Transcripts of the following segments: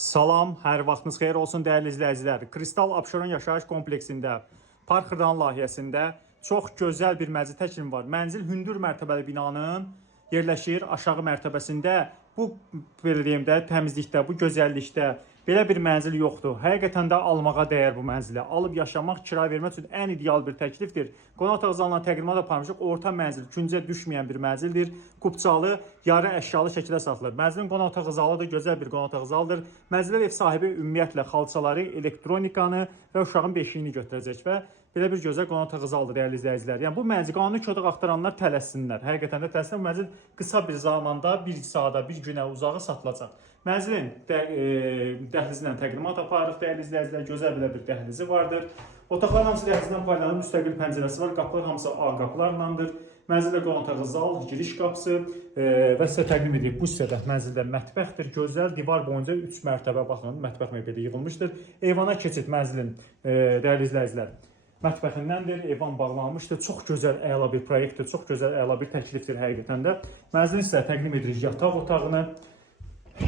Salam, hər vaxtınız xeyir olsun dəyərli izləyicilər. Kristal Abşeron yaşayış kompleksində, Park Xırdalan layihəsində çox gözəl bir mənzil təklimi var. Mənzil hündür mərtəbəli binanın yerləşir aşağı mərtəbəsində. Bu belə deyim də, təmizlikdə, bu gözəllikdə belə bir mənzil yoxdur. Həqiqətən də almağa dəyər bu mənzili. Alıb yaşamaq, kirayə vermək üçün ən ideal bir təklifdir. Qonaq otaq zalına təqdimat aparmışıq. Orta mənzil, küncə düşməyən bir mənzildir. Kubçalı, yarı əşyalı şəkildə satılır. Mənzilin qonaq otaq zalı da gözəl bir qonaq otaq zalıdır. Mənzildə ev sahibi ümumiyyətlə xalçaları, elektronikanı və uşağın beşiyini götürəcək və belə bir gözəl qonaq otağı zalıdır dəyərli izləyicilər. Yəni bu mənzil qanuni otaq axtaranlar tələssinlər. Həqiqətən də tələssinlər. Bu mənzil qısa bir zamanda, bir saata, bir günə uzağı satılacaq. Mənzilin dəhlizindən təqdimat aparırıq dəyərli izləyicilər. Gözəl belə bir dəhlizi vardır. Otaqların hamısı dəhlizindən paylanır. Müstəqil pəncərəsi var. Qapılar hamısı ağ qapılarlandır. Mənzildə qonaq otağı zal, giriş qapısı və sizə təqdim edirik. Bu hissədə mənzildə mətbəxdir. Gözəl divar boyunca 3 mərtəbə baxın, mətbəx mebeli yığılmışdır. Eyvana keçid mənzilin dəyərli izləyicilər mətbəxindəndir, eyvan bağlanmışdır. Çox gözəl, əla bir proyektdir, çox gözəl, əla bir təklifdir həqiqətən də. Mənzilin sizə təqdim edirik yataq otağını.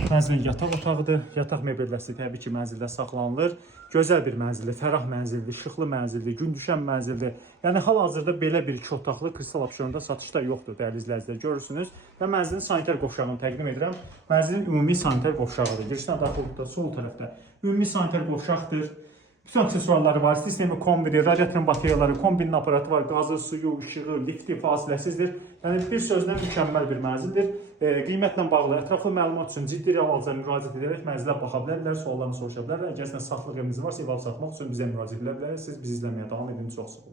Mənzilin yataq otağıdır. Yataq mebelləsi təbii ki, mənzildə saxlanılır. Gözəl bir mənzildir, fərah mənzildir, işıqlı mənzildir, gün düşən mənzildir. Yəni hal-hazırda belə bir 2 otaqlı Kristal Abşeronda satışda yoxdur dəyərli izləyicilər, görürsünüz. Və mənzilin sanitar qovşağını təqdim edirəm. Mənzilin ümumi sanitar qovşağıdır. Girişdən daxil olduqda sol tərəfdə ümumi sanitar qovşaqdır. Bütün aksesuarları var, sistemi kombiri, radiatorun bateriyaları, kombinin aparatı var, qazı, suyu, işığı, lifti fasiləsizdir. Yəni bir sözlə mükəmməl bir mənzildir. Qiymətlə bağlı ətraflı məlumat üçün ciddi realacıya müraciət edərək mənzilə baxa bilərlər, suallarını soruşa bilərlər. Əgər sizin saxlıq eviniz varsa, ev alıb satmaq üçün bizə müraciət edə bilərsiniz. Siz bizi izləməyə davam edin. Çox sağ olun.